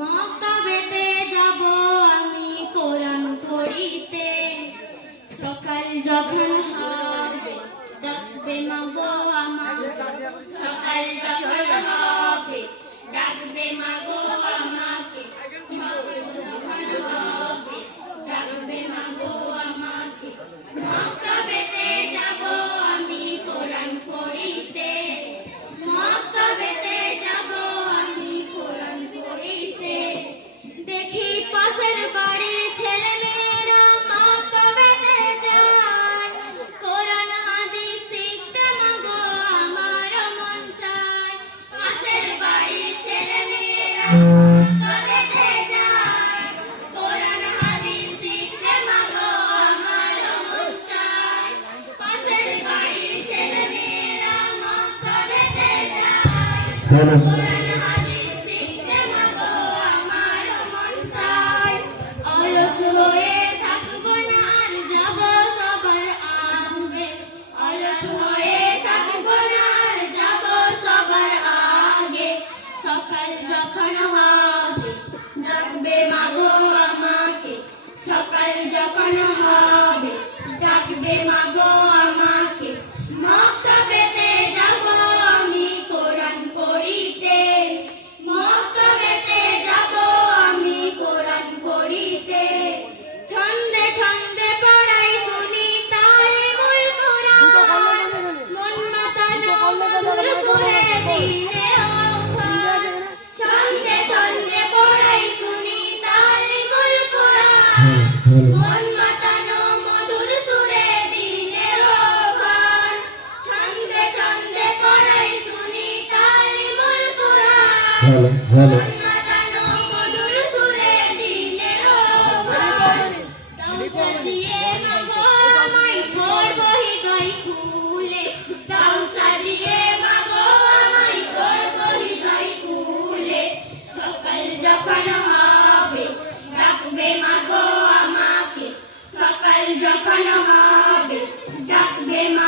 মক্তবেতে যাব আমি কোরআন পড়িতে, সকাল যখন হবে ডাকবে মা গো আমাকে, সকাল যখন হবে ডাকবে মা গো আমাকে, সকাল যখন হবে ডাকবে মা গো আমাকে। মক্তবেতে যাব আমি কোরআন পড়িতে, মক্তবেতে যাব আমি কোরআন পড়িতে। দেখি পাশের বাড়ির ছেলে মেয়েরা মক্তবেতে যায়, কোরআন হাদিস শিখতে মাগো আমার মন চায়। পাশের বাড়ির ছেলে মেয়েরা মক্তবেতে যায়, কোরআন হাদিস শিখতে মাগো আমার মন চায়। পাশের বাড়ির ছেলে মেয়েরা মক্তবেতে যায়, কোরআন হাদিস শিখতে মাগো আমার মন চায়। অলস হয়ে থাকবো না আর যাব সবার আগে, অলস হয়ে থাকবো না আর যাব সবার আগে। সকাল যখন হবে ডাকবে মা গো আমাকে, সকাল যখন হবে ডাকবে মা গো আমাকে। মক্তবেতে যাব আমি কোরআন পড়িতে, মক্তবেতে যাব আমি কোরআন পড়িতে। ছন্দে ছন্দে পড়াই শুনি তালিমুল কোরআন, মন মাতানো মধুর সুরে দিনে আহ্বান। ছন্দে ছন্দে পড়াই শুনি তালিমুল কোরআন, মন মাতানো মধুর সুরে দিনে আহ্বান। ছন্দে ছন্দে পড়াই শুনি তালিমুল কোরআন, মন মাতানো মধুর সুরে দিনে আহ্বান। দাও সাজিয়ে মাগো আমায় ভোর বহি গাই খুলে, দাও সাজিয়ে মাগো আমায় ভোর বহি গাই খুলে। সকাল যখন হবে ডাকবে মা গো আমাকে, সকাল যখন হবে ডাকবে মা